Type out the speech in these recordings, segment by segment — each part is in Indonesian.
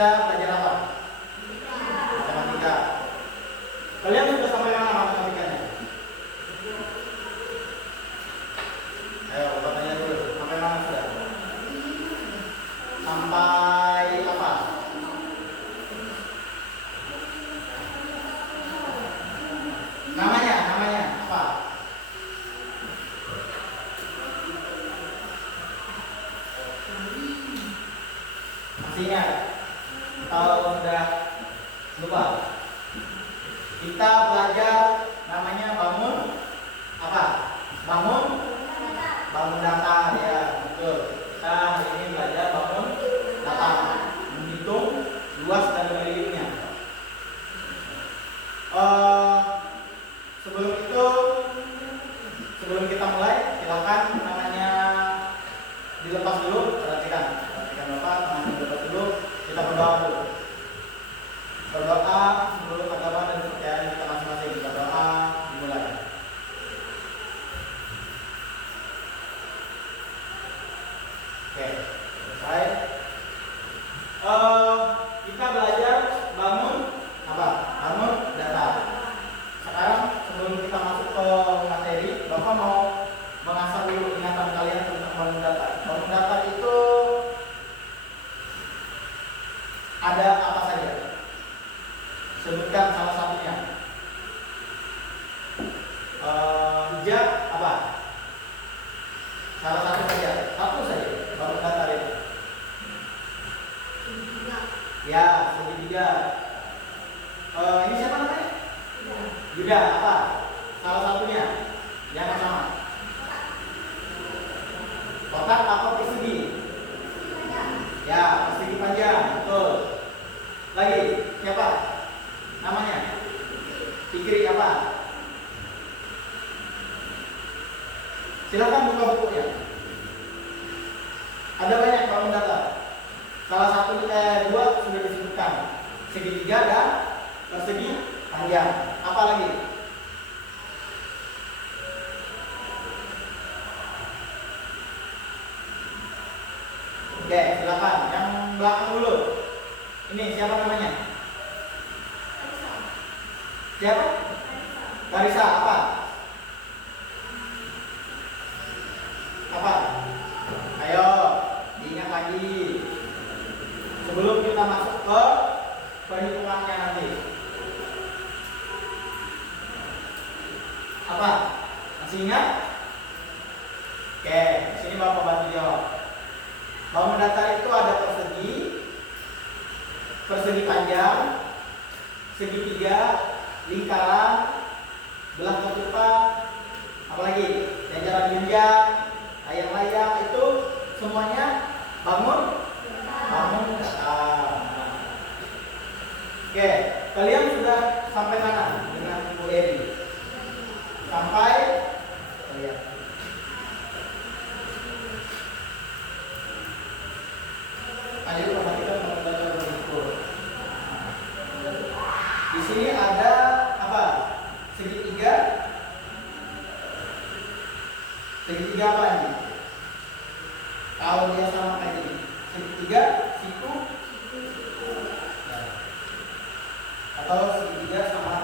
Kita belajar apa? Matematika. Kalian sudah sampai mana matematikanya? Ayo, Bapak tanya dulu. Sampai mana sudah? Sampai apa? Namanya apa? Masih ingat? Kalau sudah lupa, kita belajar namanya bangun apa? Bangun data ya, betul. Kita hari ini belajar bangun data, menghitung luas dan kelilingnya. Sebelum kita mulai, silakan namanya dilepas dulu. Perhatikan Bapak, namanya dilepas dulu. Kita berdoa dulu. Berdoa menurut agama dan kepercayaan kita masing-masing. Kita berdoa, dimulai. Oke, selesai. Kita belajar bangun apa? Bangun data. Sekarang sebelum kita masuk ke materi, Bapak mau mengasah dulu ingatan kalian tentang bangun data. Bangun data itu ada apa saja? Sebutkan salah satunya. Hijab apa? Salah satu saja. Satu saja. Bangun data itu. Ya, segitiga. Ini siapa namanya? Yuda apa? Salah satunya. Jangan sama. Kotak apa persegi? Ya, persegi panjang. Betul. Lagi, siapa? Namanya? Fikri apa? Silakan buka bukunya. Ada banyak bangun data. Salah satu dua sudah disebutkan. Segitiga dan persegi panjang. Apa lagi? Oke, silakan. Yang belakang dulu. Ini siapa namanya? Siapa? Karisa apa? Apa? Ayo, diingat lagi. Sebelum kita masuk ke perhitungannya nanti. Apa? Masih ingat? Oke, sini Bapak bantu jawab. Bangun data itu ada persegi panjang, segitiga, lingkaran, belah ketupat, apalagi jajaran jenjang, layang-layang, itu semuanya bangun data. Oke, kalian sudah sampai mana dengan Bu Eri? Sampai lihat. Ayo perhatikan bangun data berukur. Di sini ada apa? Segitiga apa ini? Kalau dia sama kayak gini, segitiga siku atau segitiga sama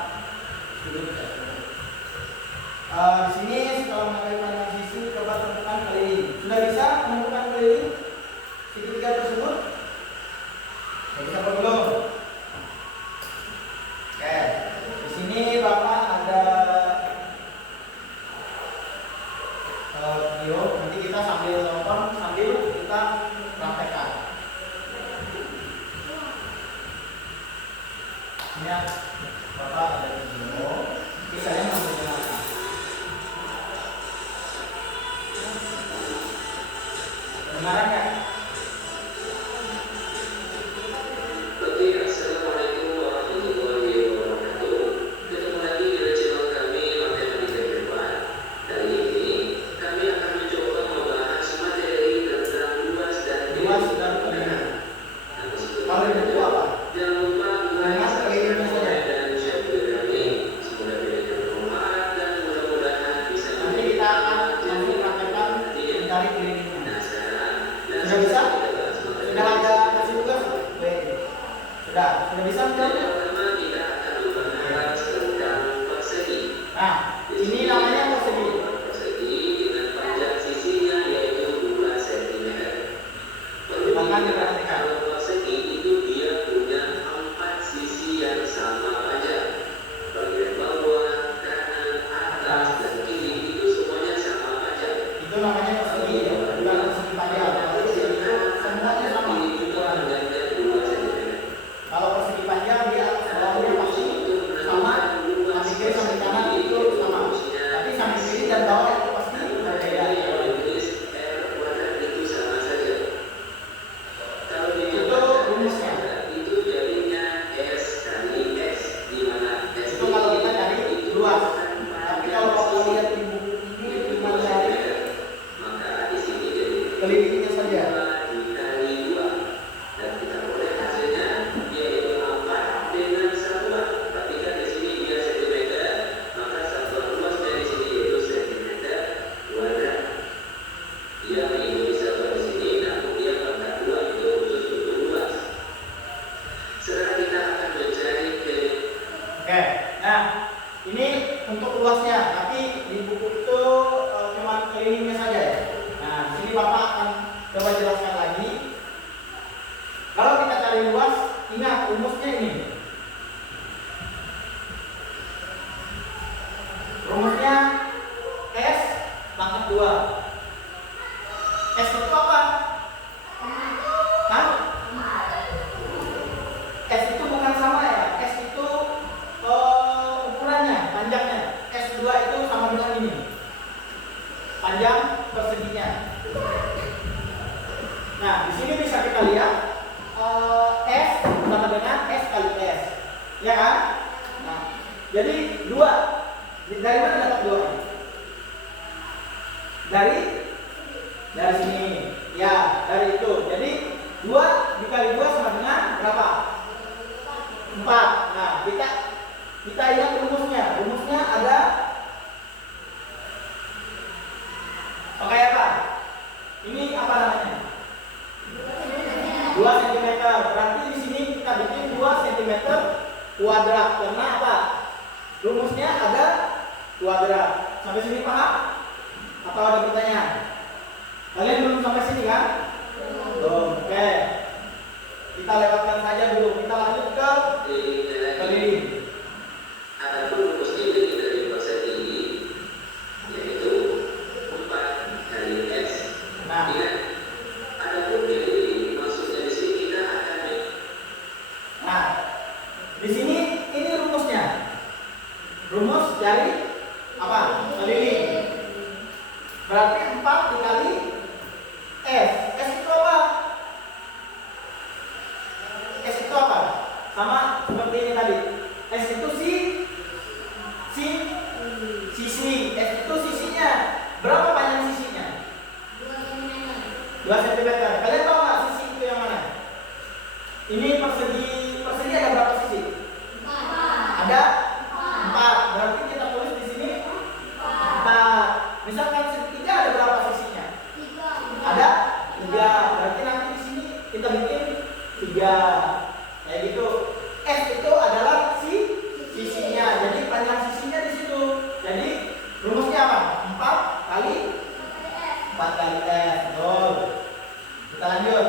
sudut. Di sini setelah mengambil sisi, coba tentukan keliling. Sudah bisa menentukan keliling segitiga tersebut? Ya, bisa apa belum? Oke, di sini Bapak ada video. Nanti kita sambil nonton, sambil kita praktekkan. Ini Bapak ada video. Nanti saya menjelaskan. Rumusnya S pangkat 2. S itu apa? Hah? S itu bukan sama ya. S itu ukurannya, panjangnya. S2 itu sama dengan ini. Panjang perseginya. Nah, di sini bisa kita lihat S sama dengan S kali S. Ya kan? Nah, jadi 2. Dari mana dapat 2 ini? Dari sini. Ya, dari itu. Jadi 2 dikali 2 sama dengan berapa? 4. Nah, kita ingat rumusnya. Rumusnya ada pakai apa? Ini apa namanya? 2 cm. Berarti di sini kita bikin 2 cm kuadrat. Karena apa? Rumusnya ada kuadrat. Sampai sini paham? Atau ada pertanyaan? Kalian belum sampai sini kan? Belum. Oke. Kita lewatkan saja dulu. Kita lanjut ke keliling. Adapun rumus ini dari persen tinggi yaitu 4 kali S. Nah, Ingat, adapun ini maksudnya di sini kita akan di sini ini rumusnya. Rumus dari apa? Keliling. Berarti 4 dikali S. S itu apa? S itu apa? Sama seperti ini tadi. S itu sisi. S itu sisinya. Berapa panjang sisinya? 2 cm. Kalian tahu nggak sisi itu yang mana? Ini persegi ada berapa sisi? Ada 4. Berarti kita tulis di sini 4. Misalkan segitiga ada berapa sisinya? Ada 3. Berarti nanti di sini kita bikin 3. Kayak gitu. S itu adalah sisinya. Jadi panjang sisinya di situ. Jadi rumusnya apa? 4 kali S. Betul. Kita lanjut.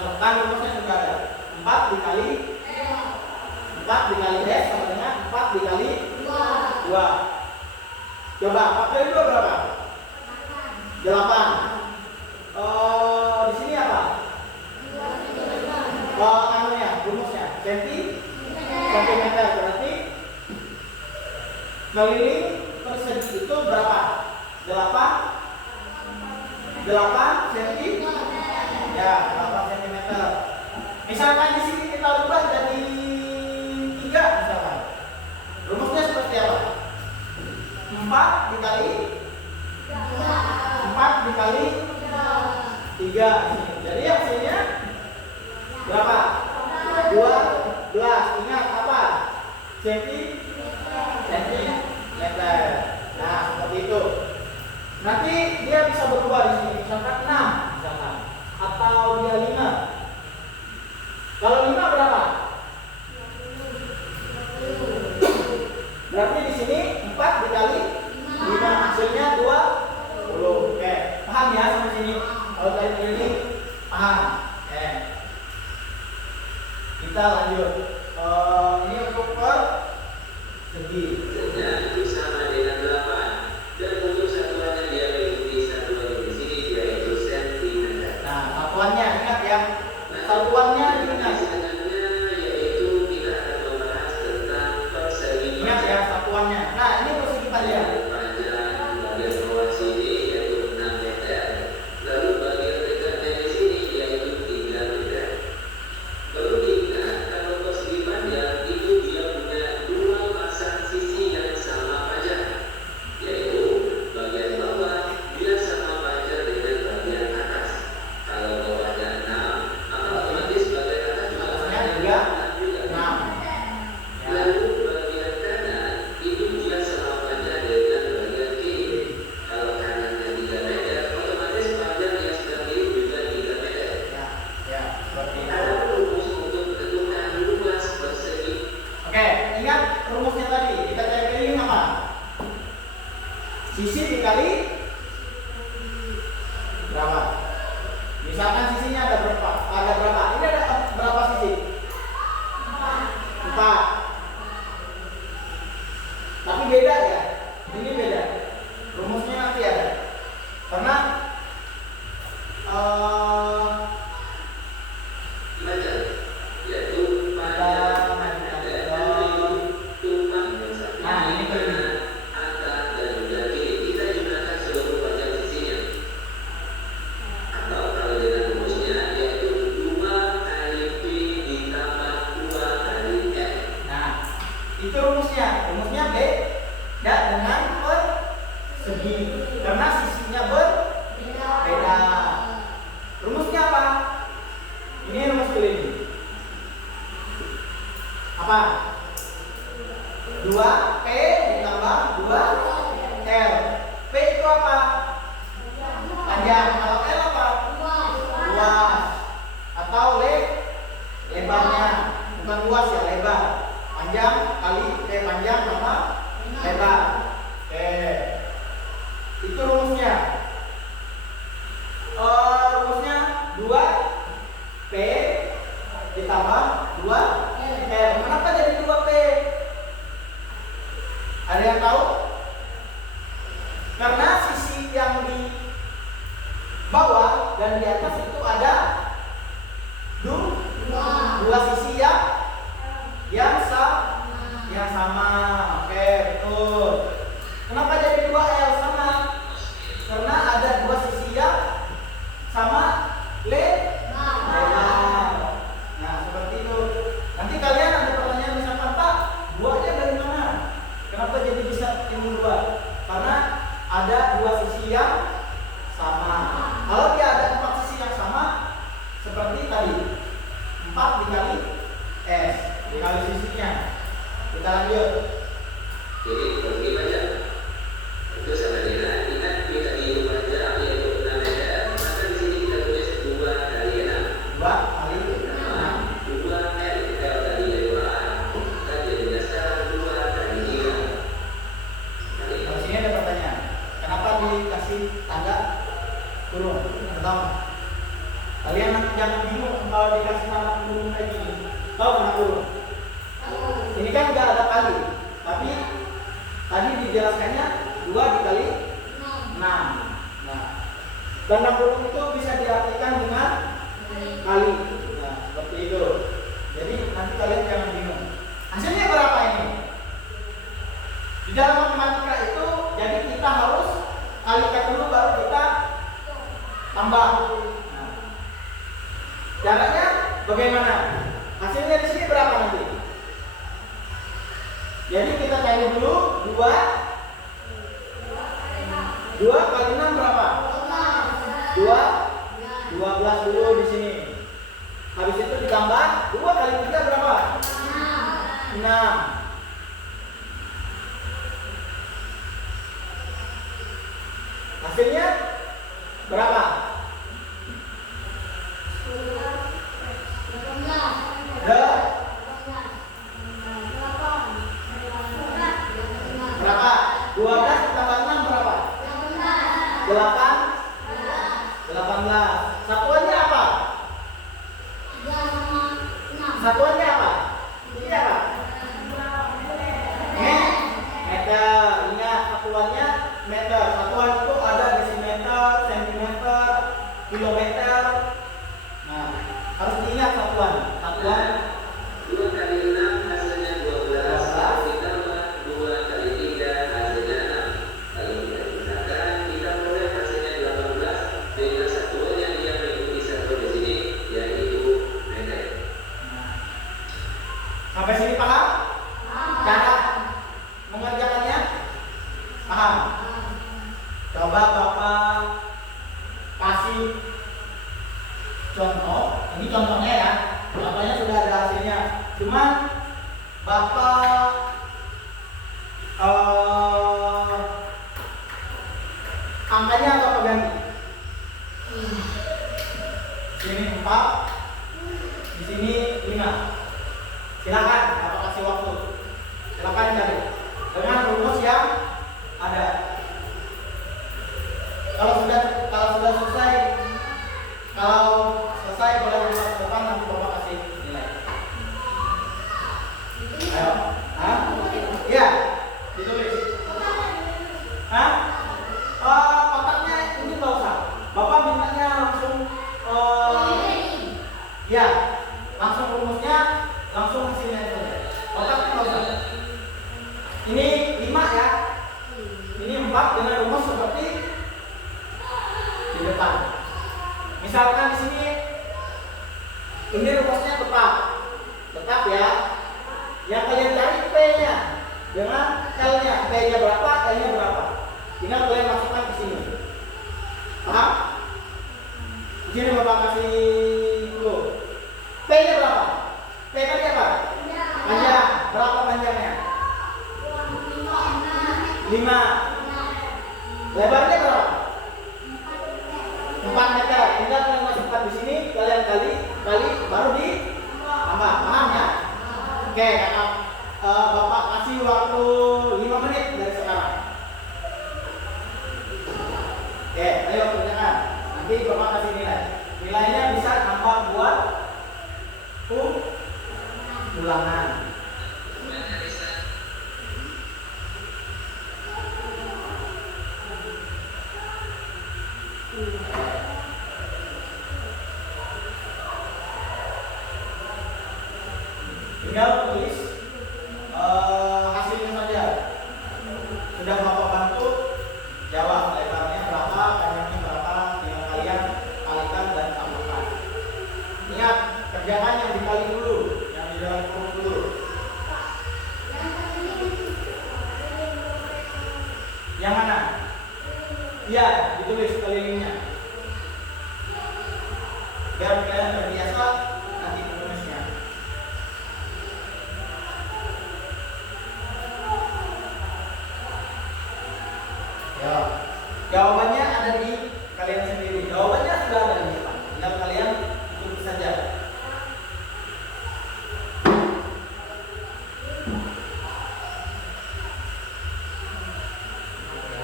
Kan rumusnya sudah ada. 4 dikali S sama dengan 4 dikali 2. Coba 4 kali 2 berapa? 8. Di sini apa? Rumusnya sentimeter, berarti keliling persegi itu berapa? 8 cm. Ya, 8 cm. Misalkan di sini kita ubah jadi 3 misalkan. Rumusnya seperti apa? 4 dikali 3 ini. Jadi hasilnya berapa? 12. Ingat apa? Centimeter. Nah, seperti itu. Nanti dia bisa berubah di sini. Misalkan 6 misalkan, atau dia 5. Kalau 5 berapa? Berarti di sini 4 dikali 5 hasilnya 20. Oke, paham ya sampai sini? Kalau tadi ini paham. Oke. Kita lanjut. Ini untuk persegi. Dan itu sama dengan 8. Dan untuk satuannya dia mengikuti satuan di sini yaitu sentimeter. Nah, satuannya ingat ya. Satuannya diingat. Yaitu kita akan membahas tentang persegi. Ingat ya satuannya. Nah, ini persegi panjang. Panjang bagian bawah sini yaitu 6 meter. Lalu bagian dekatnya di sini yaitu 3 meter. Perlu diingat kalau persegi panjang itu dia punya 2 pasang sisi yang sama panjang, yaitu bagian bawah dia sama panjang dengan bagian atas. Kalau bawahnya 6, maka otomatis bagian atas juga Atasnya panjang juga 6. 6. Ya. Lalu bagian kanan itu dia sama panjang dengan bagian kiri. Kalau kanannya 3 meter, otomatis panjang yang sebelah kiri juga 3 meter. Ya, seperti itu. Ada rumus untuk menentukan luas persegi. Oke, ingat rumusnya tadi. Kita cari keliling apa? Sisi dikali berapa? Misalkan sisinya ada berapa? Ini ada berapa sisi? 4. Tapi beda ya. Ini beda. Rumusnya nanti ada. Karena Panjang, yaitu panjang dan tumpang yang satu. Nah, ini keliling. Atas dan juga kiri kita gunakan seluruh panjang sisinya. Atau kalau dengan rumusnya yaitu 2 kali P ditambah 2 kali F. Nah, itu rumusnya. Rumusnya beda dengan persegi karena sisinya berbeda. Rumusnya apa? Ini rumus keliling. Apa? 2P ditambah 2L. P itu apa? Panjang. Kalau L apa? Luas. Atau lebarnya. Bukan luas ya, lebar. Panjang kali panjang sama lebar. Itu rumusnya. Rumusnya 2P ditambah 2L. Kenapa jadi 2P? Ada yang tahu? Karena sisi yang di bawah dan di atas itu ada dua sisi yang sama. Oke, betul. Kenapa jadi 2L? Sama. Karena ada dua sisi yang sama lebar. Nah, seperti itu. Nanti kalian ada pertanyaan misalkan, Pak, 2-nya dari mana? Kenapa jadi bisa timbul 2? Karena ada dua sisi yang sama. Kalau dia ada 4 sisi yang sama, seperti tadi 4 dikali S dikali sisinya. Kita lanjut. Jadi persegi panjang itu sama dengan ingat kita di panjang yaitu 6 meter. Maka di sini kita tulis 2 kali 6. 2 kali 6. 2 L tadi lebar. Maka jadinya sekarang 2 kali 3. Kalau sini ada pertanyaan. Kenapa dikasih tangga turun? Pertama, kalian jangan bingung kalau dikasih tanah pemulung kayak gini? Tahu tanah pemulung? Ini kan nggak ada kali, tapi tadi dijelaskannya 2 dikali 6. Nah, tanah pemulung itu bisa diartikan dengan kali. Nah, seperti itu. Jadi nanti kalian jangan bingung. Hasilnya berapa ini? Di dalam matematika itu, jadi kita harus kalikan dulu baru kita tambah. Nah, caranya bagaimana? Hasilnya di sini berapa nanti? Jadi kita cari dulu 2 kali 6 berapa? 12 dulu di sini. Habis itu ditambah 2 kali 3 berapa? 6. Hasilnya berapa? Berapa? 12 tambah 6 berapa? 18. Satuannya apa? Satuannya apa? Ini apa? Meter. Ingat satuannya meter. Satuan itu ada desimeter, sentimeter, kilometer. Nah, harus diingat satuan. Satuan 2 kali 6 hasilnya 12, ditambah 2 kali 3 hasilnya 6. Kalau tidak digunakan, kita peroleh hasilnya 18 dengan satuan yang dia mengikuti satuan di sini, yaitu meter. sampai sini paham? Cara mengerjakannya? Paham? Coba Bapak kasih contoh. Ini contohnya ya. Contohnya sudah ada hasilnya. Cuman Bapak angkanya atau ganti? Sini 4, di sini 5. Silakan, Bapak kasih waktu. Silakan cari dengan rumus yang ada. Kalau sudah selesai, boleh buka ke depan, nanti Bapak kasih nilai. Ayo, iya, ditulis. Kotaknya ini nggak usah. Bapak mintanya langsung, ya, langsung rumusnya, langsung hasilnya saja. Kotaknya nggak usah. Ini 5 ya. Ini 4 dengan rumus seperti di depan. Misalkan di sini ini rumusnya tetap ya. Yang kalian cari P-nya dengan L-nya. P-nya berapa, L-nya berapa. Tinggal kalian masukkan ke sini. Paham? Di sini Bapak kasih dulu. P-nya berapa? P tadi apa? Panjang. Berapa panjangnya? 5. Lebarnya berapa? 4 meter. Tinggal kalian masukkan di sini, kalian kali baru ditambah. Paham ya? Oke, Bapak kasih waktu 5 menit dari sekarang. Oke, ayo kerjakan. Nanti Bapak kasih nilai. Nilainya bisa nambah buat ulangan. Tinggal tulis hasilnya saja. Sudah Bapak bantu jawab lebarnya berapa, panjangnya berapa, tinggal kalian kalikan dan tambahkan. Ingat, kerjakan yang dikali dulu, yang di dalam kurung dulu. Yang mana? Iya, ditulis kelilingnya. Biar kalian terbiasa nanti menulisnya. Ya, jawabannya ada di kalian sendiri. Jawabannya sudah ada di depan. Tinggal kalian ikuti saja.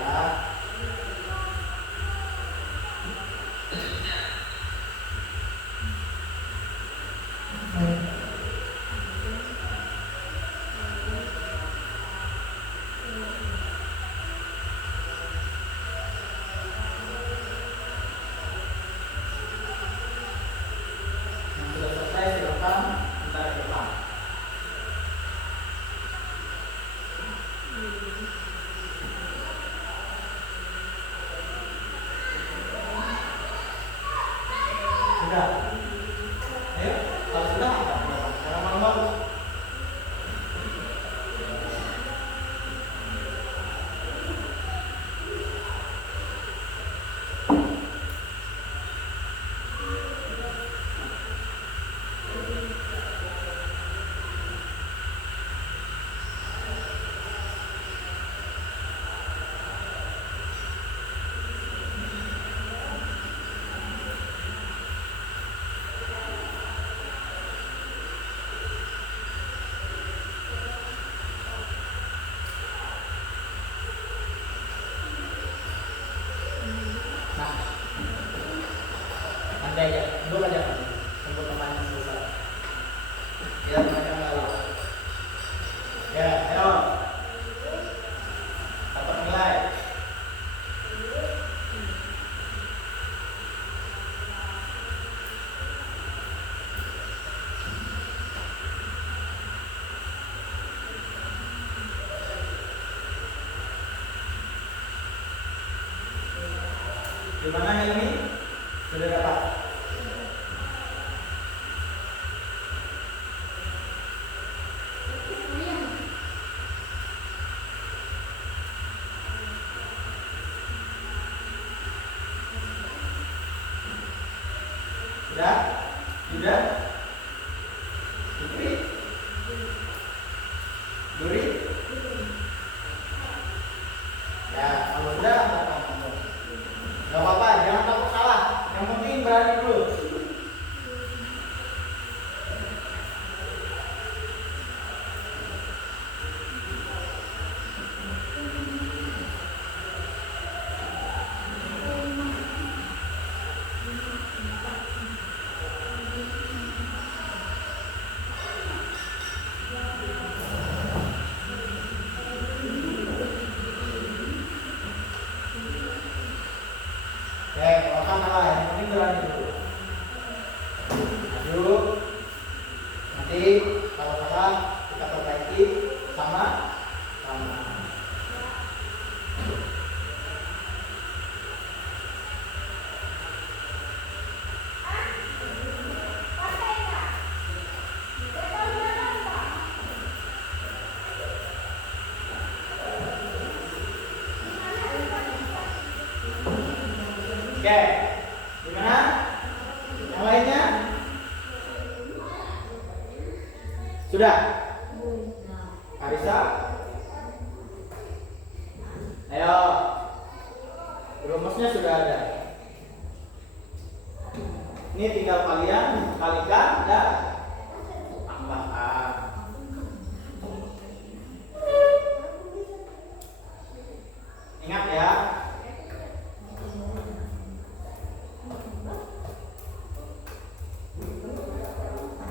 Ya. nomor. Nah, nanti aja, dulu aja kan, tunggu temannya selesai. Ya, mereka lalu. Ya, ayo. Dapat nilai. Gimana Helmi? Sudah dapat? Sudah? Sudah? Duri? Duri? Ya, kalau sudah angkat tangan. Gak apa-apa, jangan takut salah. Yang penting berani dulu. Kalau kan salah, yang penting berani dulu. Maju. Nanti kalau salah kita perbaiki sama. Oke, gimana? Yang lainnya? Sudah? Karisa? Ayo, rumusnya sudah ada. Ini tinggal kalian kalikan dan tambahkan. Ingat ya.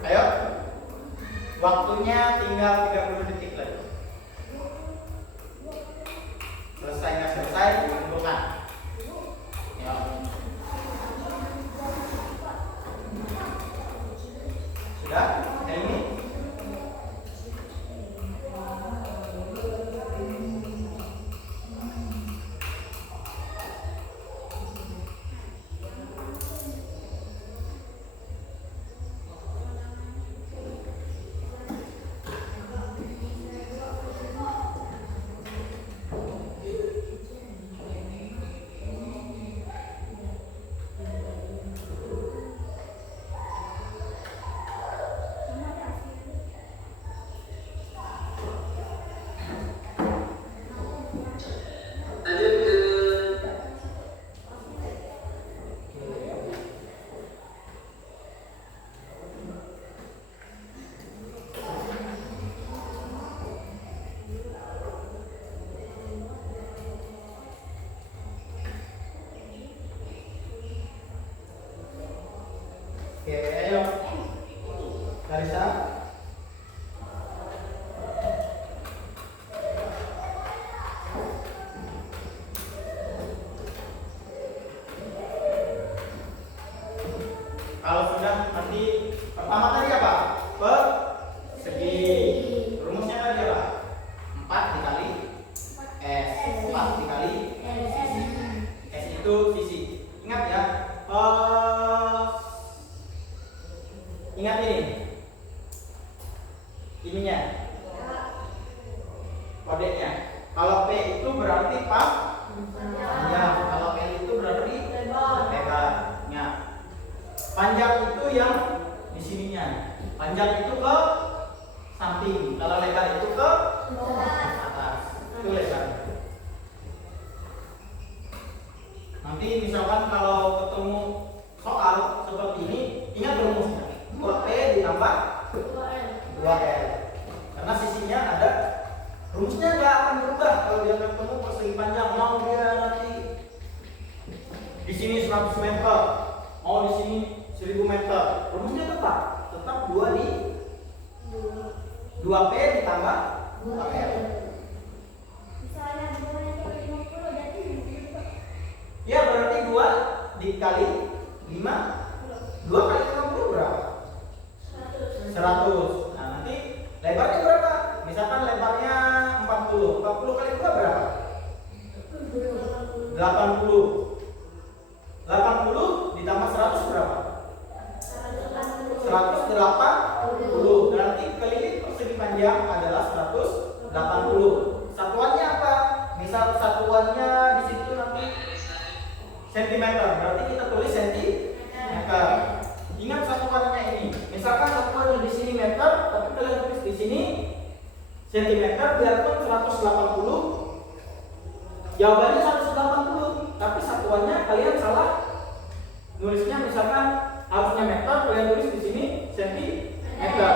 Ayo, waktunya tinggal 30 detik lagi. Selesai nggak selesai, tentukan. Ya. Sudah? Ini? Oke, ayo. Karisa. Kalau sudah nanti pertama tadi apa? Persegi. Rumusnya tadi apa? 4 dikali S. 4 dikali sisi. S itu sisi. Ingat ya. Ingat ini. ininya, kodenya. Kalau P itu berarti panjang, kalau L itu berarti lebarnya. Panjang itu yang di sininya. Panjang itu ke samping, kalau lebar itu ke atas. Itu lebar. Nanti misalkan kalau ketemu soal seperti ini, ingat rumusnya. 2P ditambah 2L. Karena sisinya ada, rumusnya nggak akan berubah kalau dia ketemu persegi panjang. Mau dia nanti di sini 100 meter, mau di sini 1000 meter, rumusnya tetap 2P ditambah 2L. Ya berarti 2 dikali 5, 2 kali 50 berapa? 100. Nah nanti lebarnya berapa? Misalkan lebarnya 40, 40 kali 2 berapa? 80. 80 ditambah 100 berapa? 180. Berarti keliling persegi panjang adalah 180. Satuannya apa? Misal satuannya di situ nanti sentimeter, berarti kita tulis sentimeter. Ingat satuannya ini. Misalkan satuannya di sini meter, tapi kalian tulis di sini sentimeter, biarpun 180. Jawabannya 180, tapi satuannya kalian salah. Nulisnya misalkan harusnya meter, kalian tulis di sini sentimeter.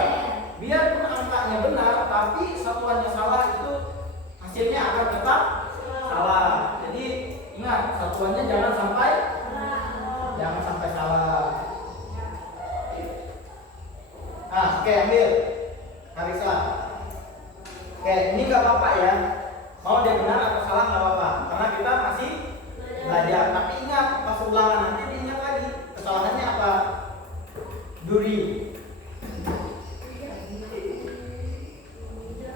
Biarpun angkanya benar, tapi satuannya salah, itu hasilnya akan tetap salah. Jadi ingat, satuannya jangan sampai salah. Nah, oke, ambil Karisa. Oke, ini nggak apa-apa ya. Mau dia benar atau salah nggak apa-apa, karena kita masih belajar. Tapi ingat, pas ulangan nanti diingat lagi kesalahannya apa. Duri,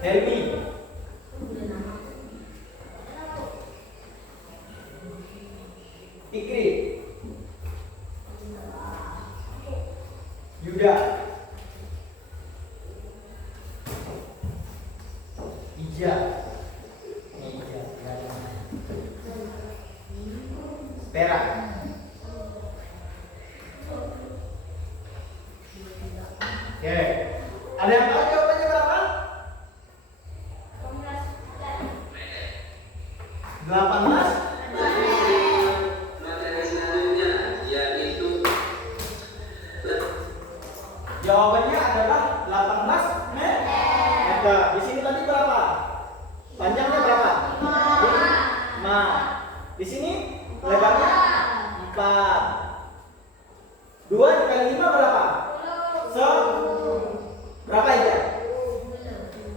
Helmi, Fikri, Yuda, Ija, Pera. Oke, ada yang tahu jawabannya berapa? 18. Materi selanjutnya yaitu Jawabannya adalah 18 meter. Di sini tadi berapa? Panjangnya berapa? 5. Di sini lebarnya 4. 2 dikali 5 berapa? Berapa ya?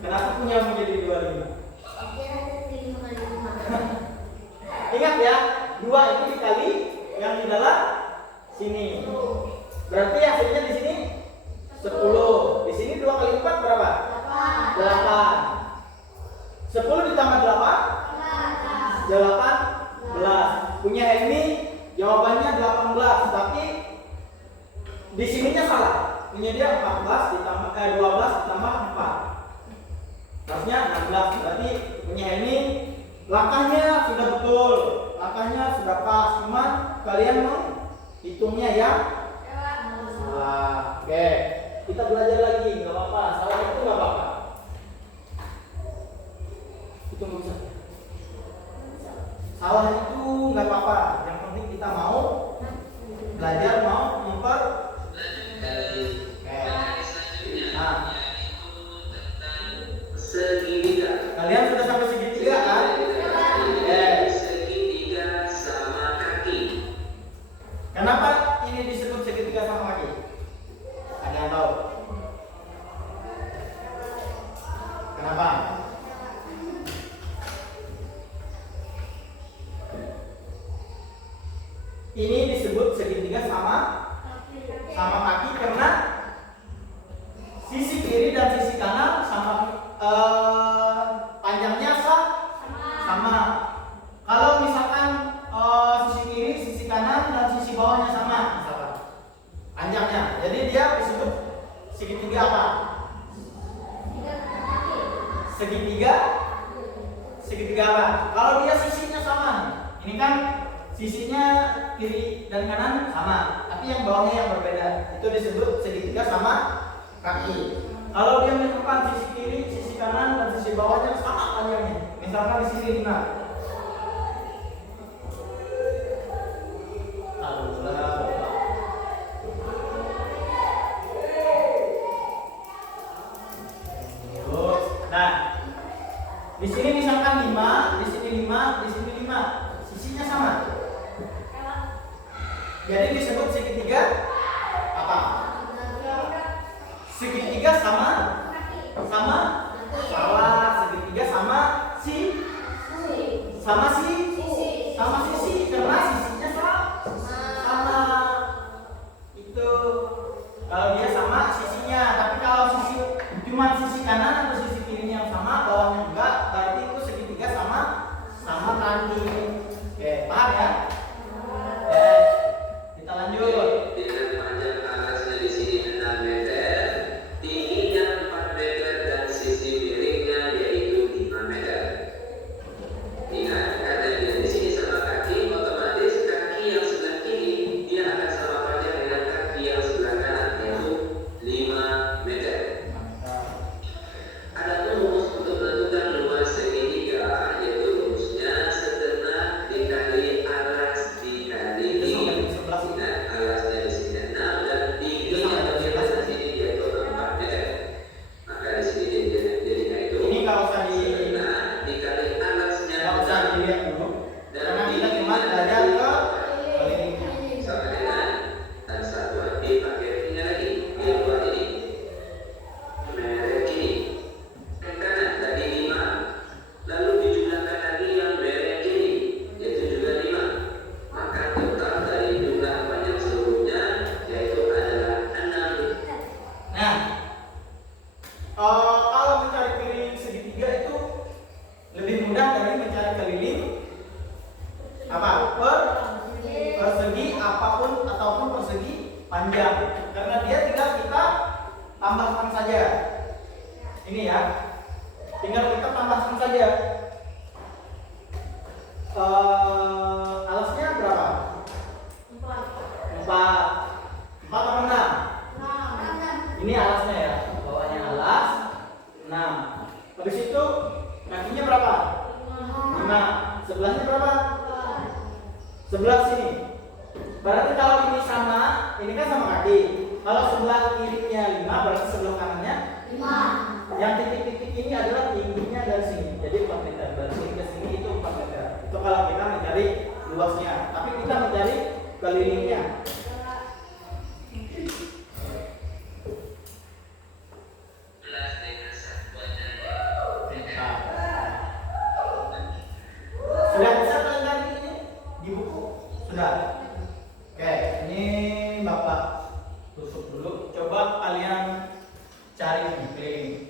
Kenapa punya menjadi 25? Ingat ya, 2 itu dikali yang di dalam sini. Berarti hasilnya di sini 10. Di sini 2 kali 4 berapa? 8. 10 ditambah 8? 18. Punya Helmi jawabannya 18, tapi di sininya salah. Punya dia 12 ditambah 4. Harusnya 16. Berarti punya Helmi langkahnya sudah betul, langkahnya sudah pas, cuman kalian menghitungnya ya salah. Oke, kita belajar lagi, nggak apa-apa, salah itu nggak apa-apa. Itu nggak bisa. Salah itu nggak apa-apa, yang penting kita mau belajar, mau memper. Nah, segitiga. kalian sudah sampai segitiga kan? Segitiga sama kaki. Kenapa ini disebut segitiga sama kaki? Ada yang tahu? Kenapa? Ini disebut segitiga sama kaki karena sisi kiri dan sisi kanan sama panjangnya sama. Kalau misalkan sisi kiri, sisi kanan dan sisi bawahnya sama, misalkan panjangnya, jadi dia disebut segitiga apa? segitiga apa? Kalau dia sisinya sama, ini kan sisinya kiri dan kanan sama, tapi yang bawahnya yang berbeda, itu disebut segitiga sama kaki. Kalau dia menyimpan sisi kiri, sisi kanan, dan sisi bawahnya sama panjangnya, misalkan di sini 5. Nah, di sini misalkan 5, di sini 5, di sini 5, sisinya sama. Jadi disebut segitiga apa? Segitiga sama segitiga sama sisi karena sisinya sama. Itu kalau dia sama sisinya, tapi kalau cuma sisi kanan atau sisi kirinya yang sama, bawahnya enggak, berarti itu segitiga sama kaki. Oke, paham ya? Kita lanjut. Dengan panjang alasnya di sini 6 meter, tingginya 4 meter, dan sisi miringnya yaitu 5 meter. Ingat, karena dia di sini sama kaki, otomatis kaki yang sebelah kiri dia akan sama panjang dengan kaki yang sebelah kanan, yaitu 5 meter. Adapun rumus untuk menentukan luas segitiga, yaitu rumusnya setengah dikali alas dikali tinggi. Ingat, alasnya di sini 6 dan tingginya bagaimana di sini yaitu 4 meter. Maka di sini jadinya itu Ini kalau usah setengah dikali alasnya dilihat dulu, karena kita cuma belajar ke kelilingnya. sama dengan dan satuan dipakai ini lagi yang buat ini merek ini yang kanan tadi 5, lalu dijumlahkan lagi yang merek ini yaitu juga 5, maka total dari jumlah panjang seluruhnya yaitu adalah 6. Nah, kalau mencari keliling segitiga itu lebih mudah dari mencari keliling apa? Persegi ataupun persegi panjang, karena dia tinggal kita tambahkan saja. Ini ya, tinggal kita tambahkan saja. Alasnya berapa? 4 atau 6? Ini alasnya ya, bawahnya alas 6. Habis itu kakinya berapa? 5. Sebelahnya berapa? Sebelah sini. Berarti kalau ini sama, ini kan sama kaki. Kalau sebelah kirinya 5, berarti sebelah kanannya 5. Yang titik-titik ini adalah tingginya dari sini. Jadi 4 meter. Dari sini ke sini itu 4 meter. Itu kalau kita mencari luasnya. Tapi kita mencari kelilingnya. Sudah bisa kalian cari ini di buku? Sudah. Oke, ini Bapak tutup dulu. Coba kalian cari di keliling.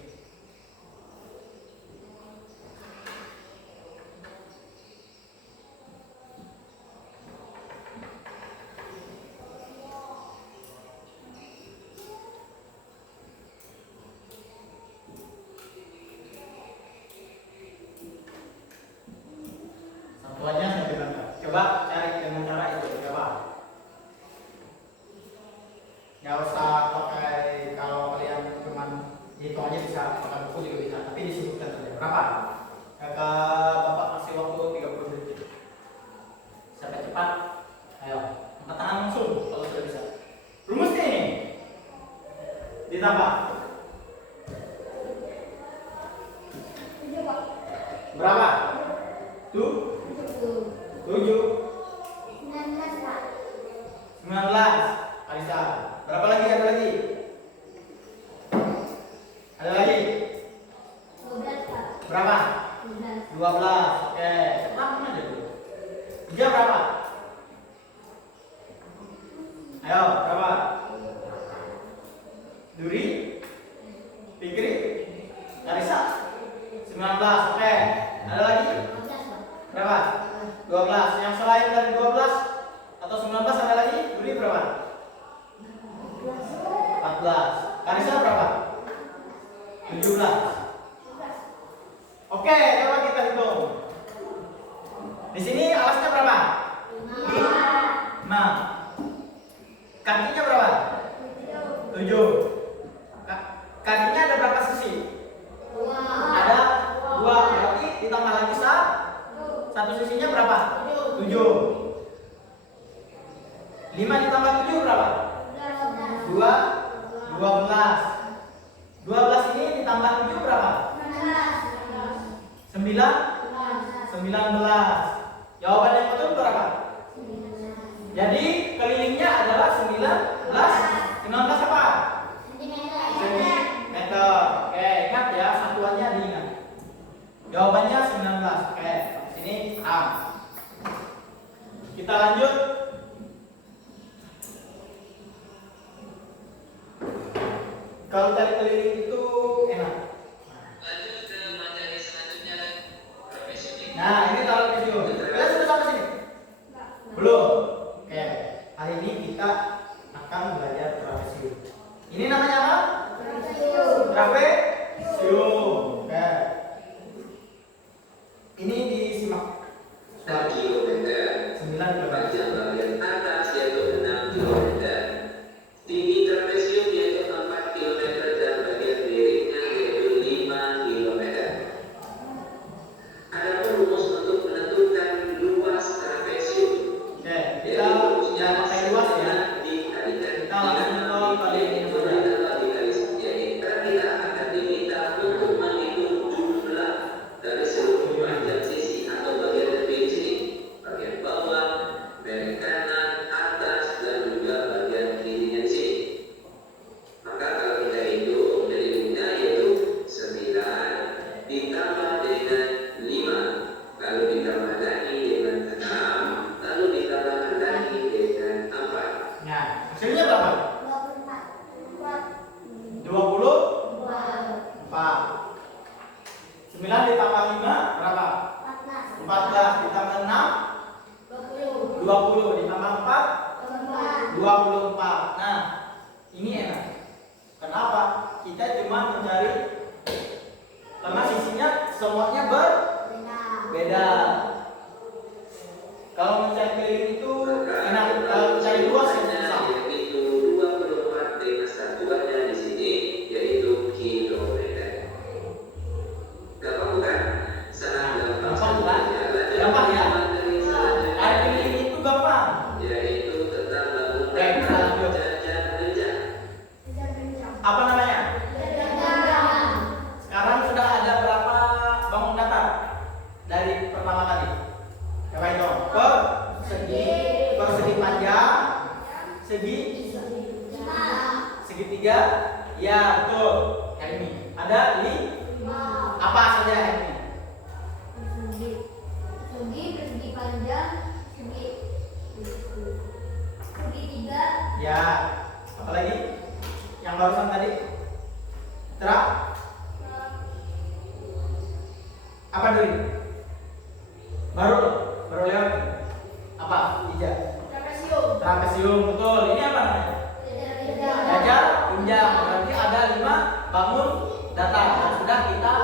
Satuannya saya bilang, coba cari dengan cara itu. Coba. Nggak usah pakai, kalau kalian cuman hitung aja bisa, pakai buku juga bisa, tapi disebutkan saja berapa. Kakak Bapak kasih waktu 30 detik. Sampai cepat. Ayo, angkat tangan langsung kalau sudah bisa. Rumusnya ini ditambah berapa? 7 19. Alisa, berapa lagi? Ada lagi? Ada lagi? Berapa? 12. Oke, cepat aja dulu. Dia berapa? Ayo, berapa? Duri? Fikri? Alisa? 19. Oke, ada lagi? Berapa? 12. Yang selain dari 12 atau 19 ada lagi? Duri berapa? 14. Karisa berapa? 17. 12 ini ditambah 7 berapa? 19. Jawaban yang betul berapa? Jadi kelilingnya adalah 19. 19 apa? Sentimeter. Oke, ingat ya, satuannya diingat. Jawabannya 19. Oke, sini A. Kita lanjut. Kalau tarik keliling itu enak. Lanjut ke materi selanjutnya, profesi. Nah, ini taruh video. Kalian sudah sampai sini? Belum. Oke, hari ini kita akan belajar trapesium. Ini namanya apa? Trapesium. Oke. Ini disimak. 6 kilometer. 9 km. Panjang bagian atas yaitu 6 kilometer. Tinggi trapesium yaitu 4 kilometer dan bagian miringnya yaitu 5 kilometer. Adapun rumus untuk menentukan luas trapesium Oke, kita jangan pakai luas ya. dikalikan Kita langsung ke kali ini saja. jadi kita akan diminta untuk menghitung jumlah dari seluruh panjang sisi atau bagian miring sini, bagian bawah, miring kanan, atas, dan juga bagian kirinya di sini. Maka kalau kita hitung jadinya yaitu 9 ditambah dengan 5, lalu ditambah lagi dengan 6, lalu ditambah lagi dengan 4. Nah, hasilnya berapa? 24. 9 ditambah 5 berapa? 14 ditambah 6 20 ditambah 4 24. Nah, ini enak. Kenapa? Kita cuma mencari karena sisinya semuanya berbeda. Kalau mencari keliling itu enak, kalau mencari luas yang susah. Yaitu 24 dengan satuannya di sini yaitu kilometer. Gampang bukan? Sangat gampang. Gampang ya? Cari keliling itu gampang. Yaitu tentang Oke, bangunan kita lanjut. jajan renjang. Apa namanya? Sekarang sudah ada berapa bangun datar dari pertama tadi? Coba hitung. Persegi panjang, segitiga. Ya betul. Yang ini ada apa saja yang ini? Persegi panjang, segitiga, Ya. Apa lagi? Yang barusan tadi? Apa dulu? Baru lewat. Apa? Tiga. Trapesium betul. Ini apa namanya? Jajar tunjang. Berarti ada 5 bangun datar yang sudah kita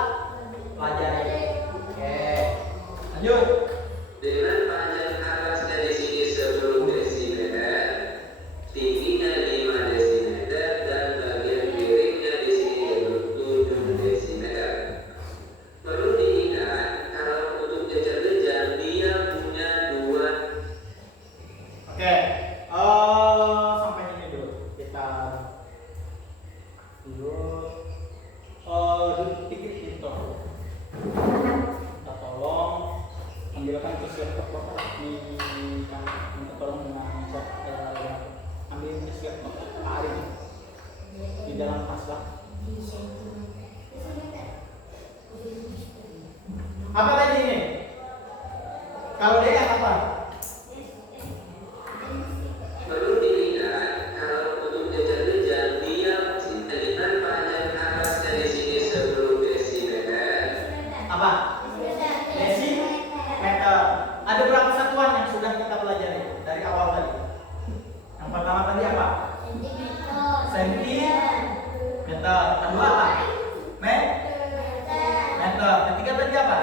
pelajari. Oke. Lanjut. Dengan panjang atasnya di sini 10 desimeter, tingginya 5 desimeter, dan bagian miringnya di sini yaitu 7 desimeter. Perlu diingat kalau untuk jajar-jajar dia punya 2. Oke. Sampai sini dulu. Kita dikit gitu. Kita tolong ambilkan kursi laptop di minta tolong dengan ambil kursi laptop hari di dalam tas lah. Apa tadi ini? Kalau dia yang apa? Perlu diingat kalau untuk jajar-jajar dia dengan panjang atasnya di sini 10 desimeter. Apa? Desimeter. Ada berapa satuan yang sudah kita pelajari dari awal tadi? Yang pertama tadi apa? Sentimeter. Kedua apa? Meter. Ketiga tadi apa?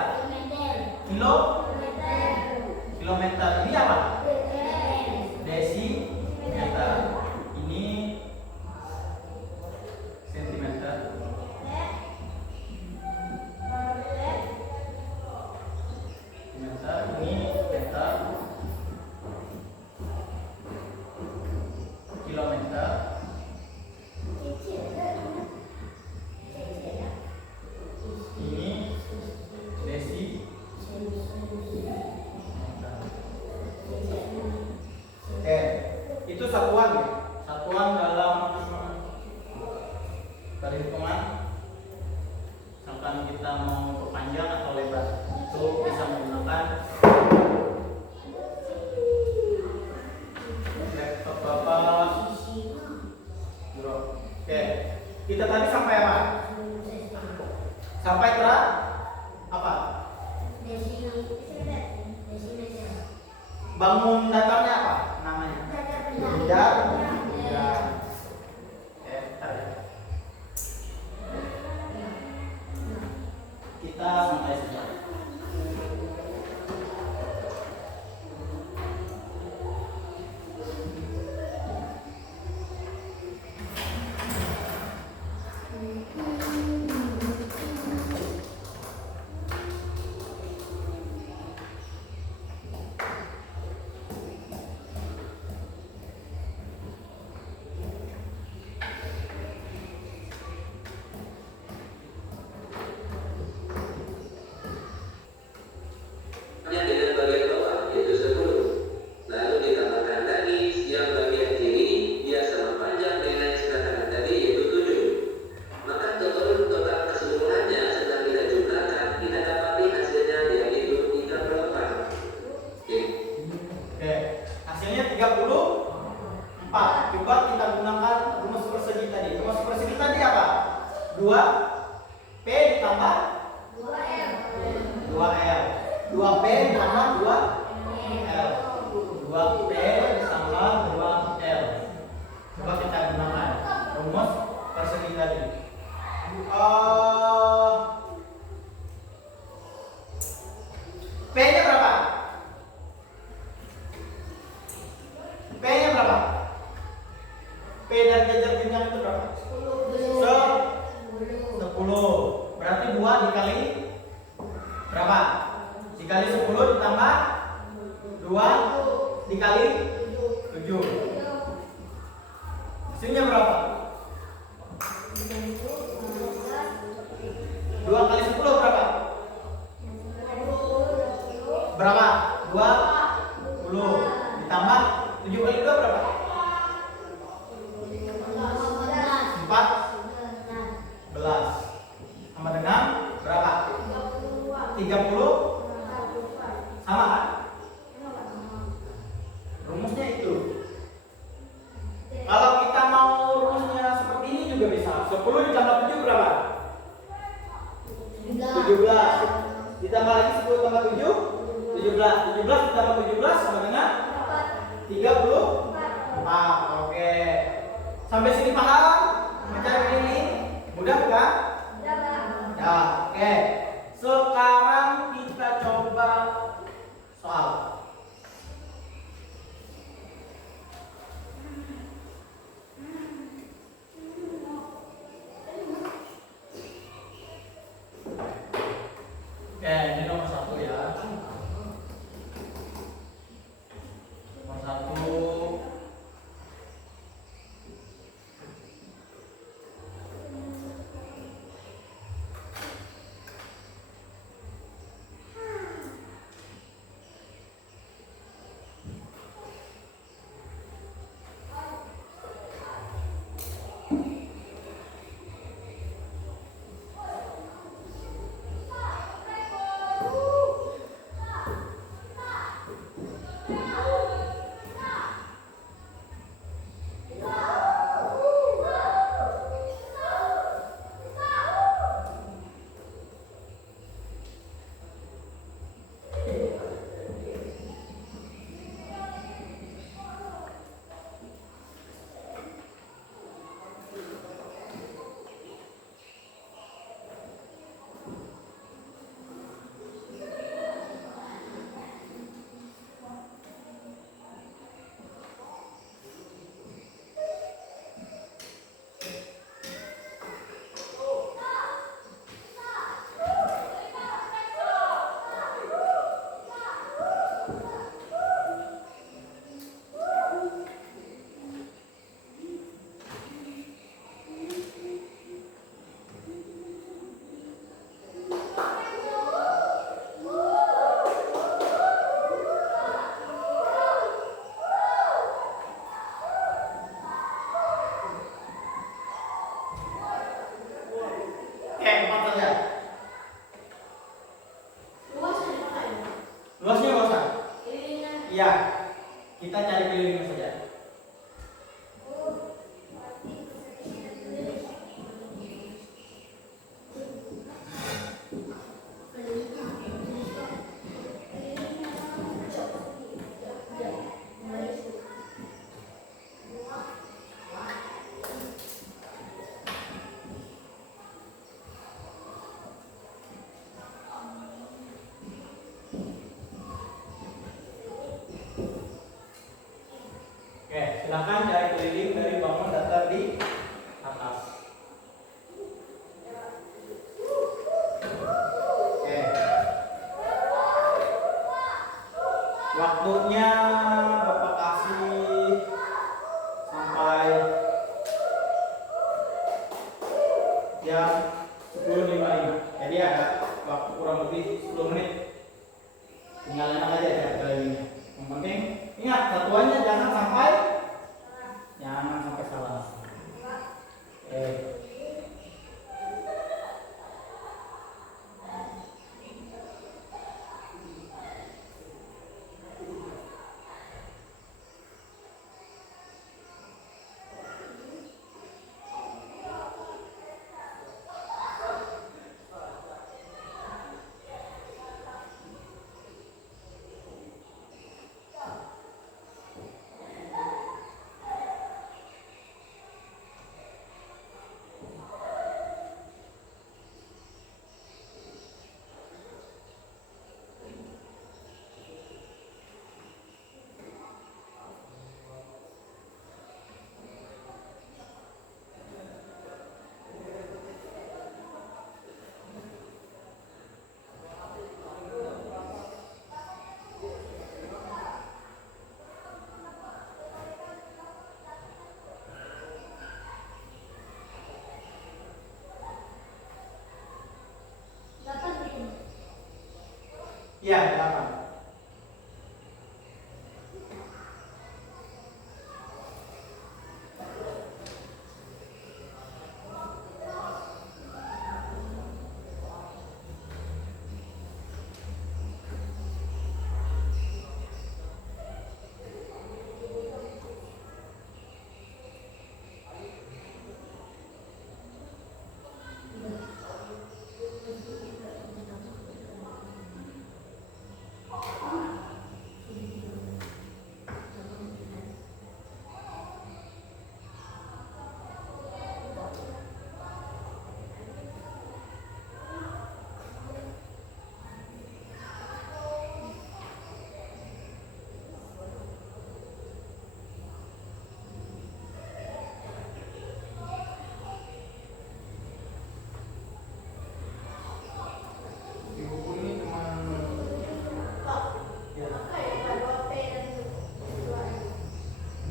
Kilometer. ulangan. Misalkan kita mau perpanjang atau lebar, itu bisa menggunakan laptop Bapak. Bro. Oke, kita tadi sampai apa? Sampai ke apa? Bangun datarnya apa namanya? Bidar. Ya. Tarik. Kita sampai sini. Yang dengan bagian bawah yaitu 10. Lalu ditambahkan lagi yang bagian kiri dia sama panjang dengan sebelah tadi yaitu 7. Maka total keseluruhannya setelah kita jumlahkan kita dapati hasilnya yaitu 38. Oke, hasilnya 34. Coba kita gunakan rumus persegi tadi. Rumus persegi tadi apa? 2P ditambah 2L. 2P ditambah 2L. 2P ditambah 2L. Coba kita gunakan rumus persegi tadi. P-nya berapa? P-nya berapa? P dan jajar jenjang itu berapa? 10. Berarti 2 dikali berapa? Dikali 10 ditambah 2 dikali 7. Hasilnya berapa? 2 kali 10 berapa? Berapa? 20. Ditambah 7 kali 2 berapa? 14. Sama dengan berapa? 30. Sama kan? Rumusnya itu. Kalau kita mau rumusnya seperti ini juga bisa. 10 ditambah 7 berapa? 17. Ditambah lagi 10 tambah 7 17. 17 ditambah 17 sama dengan 34. Oke. Sampai sini paham? Mencari ini mudah bukan? Ya, oke. Sekarang kita coba soal. Oke, ini nomor 1 ya. Nomor 1. Oke, 4 saja. Luasnya dipakai. Luasnya nggak usah. Kelilingnya. Iya, kita cari kelilingnya saja. Oke, silakan cari keliling dari bangun datar di atas. Oke. Waktunya Bapak kasih sampai jam 10.55. Jadi ada waktu kurang lebih 10 menit. Tinggal enak aja ya kelilingnya. Yang penting ingat satuannya jangan sampai salah. Oke. Iya, 8.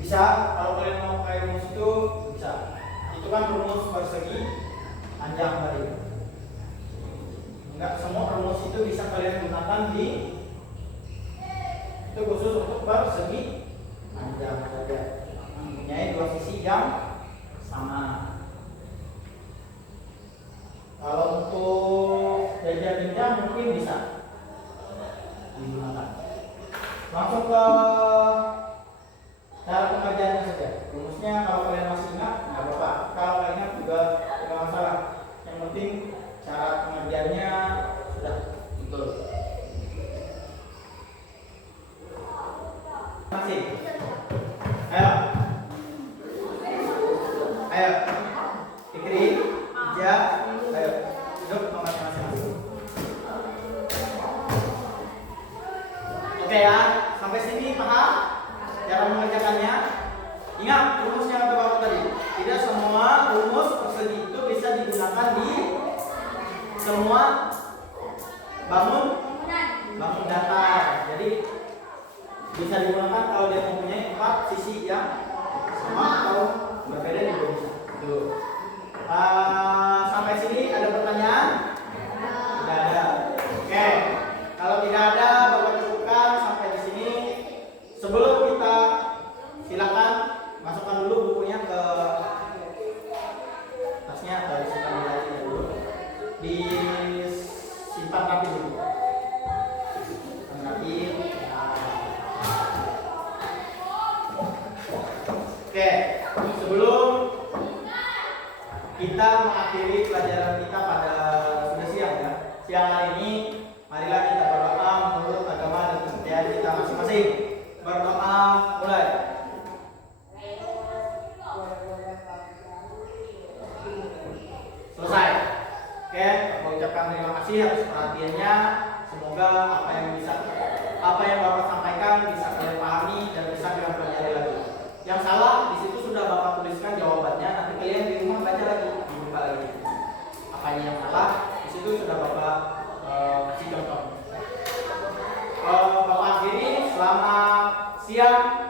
Bisa, kalau kalian mau pakai rumus itu bisa. Itu kan rumus persegi panjang tadi. Enggak semua rumus itu bisa kalian gunakan di itu khusus untuk persegi panjang saja. Mempunyai dua sisi yang sama. Kalau untuk jajar jenjang mungkin bisa digunakan. Langsung ke cara pengerjaannya saja. Rumusnya kalau kalian masih ingat nggak apa-apa. Kalau nggak ingat juga nggak masalah. Yang penting cara pengerjaannya sudah betul. Masih. Ayo. Ayo. Fikri, Ja, ayo. Duduk nomor masing-masing. Oke ya, sampai sini paham? Cara mengerjakannya. Ingat rumusnya apa bapak tadi? Tidak semua rumus persegi itu bisa digunakan di semua bangun datar. Jadi bisa digunakan kalau dia mempunyai 4 sisi yang sama atau berbeda juga bisa. Tuh. Sampai sini ada pertanyaan? Tidak ada. Oke. Kalau tidak ada, bapak cukupkan sampai di sini. Sebelum kita silakan masukkan dulu bukunya ke tasnya atau disimpan di dulu. ucapkan terima kasih atas perhatiannya. Semoga apa yang Bapak sampaikan bisa kalian pahami dan bisa kalian pelajari lagi. Yang salah di situ sudah Bapak tuliskan jawabannya, nanti kalian di rumah baca lagi, dibuka lagi. Apa yang salah di situ sudah Bapak kasih contoh. Bapak akhiri, selamat siang.